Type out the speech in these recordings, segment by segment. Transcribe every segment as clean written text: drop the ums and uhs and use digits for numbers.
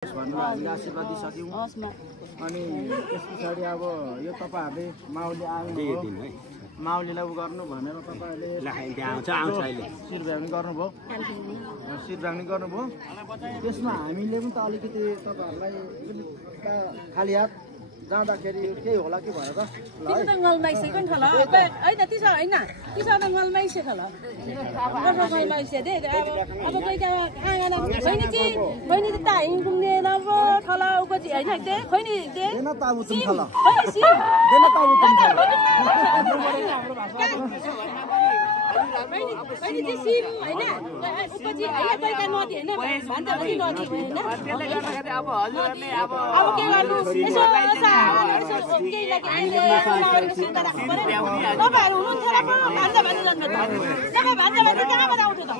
भन्नु हामीले आशीर्वाद दिइसक्यौँ अनि त्यस पछाडि अब यो तपाईहरुले माउली आउनु माउलीलाई उ गर्नु भनेर तपाईहरुले शिरभ्यानी गर्नुभयो शिरभ्यानी गर्नुभयो त्यसमा हामीले पनि त अलिकति तपाईहरुलाई खाली हात जाँदाखेरि केही होला कि भनेर तिम्रो त ngलमाइसेको नि थला हैन तिसा हैन तिसा त ngलमाइसे थला ngलमाइसे दे अब कोइका आँगन खैनी त ताइन गुम्ने नब थला उको चाहिँ हैन दे खैनी दे देन ताबु तुम थला देन ताबु तुम थला खैनी चाहिँ सिम हैन उको चाहिँ हैन कोइका नदी हैन भन्छ पनि नदी हैन त्यसले गर्दाखेरि अब हजुरहरुले अब के गर्नु यसो केही लागि तपाईहरु हुनुहुन्छ र भान्जा भान्जा जन्मे त तपाईँ भान्जा भान्जा कहाँबाट आउँथ्यो त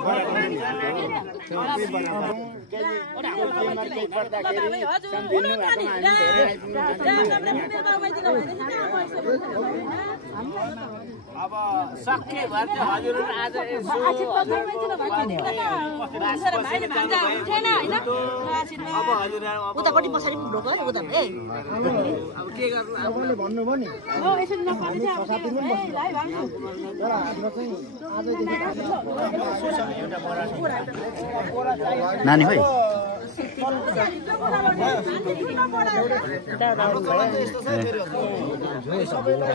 हजुर हुनुहुन्छ नि अब सके भन्छ हजुरहरु आज यसो अब हजुरहरु उतापट्टि पछाडि ब्रोकर उता ए अब के गर्नु तपाईले भन्नुभयो नि हो यसरी नखाने चाहिँ अब के गर्नु ए लाइ भन्नु तर हाम्रो चाहिँ आजदेखि नानी खोइ यस्तो छ फेरि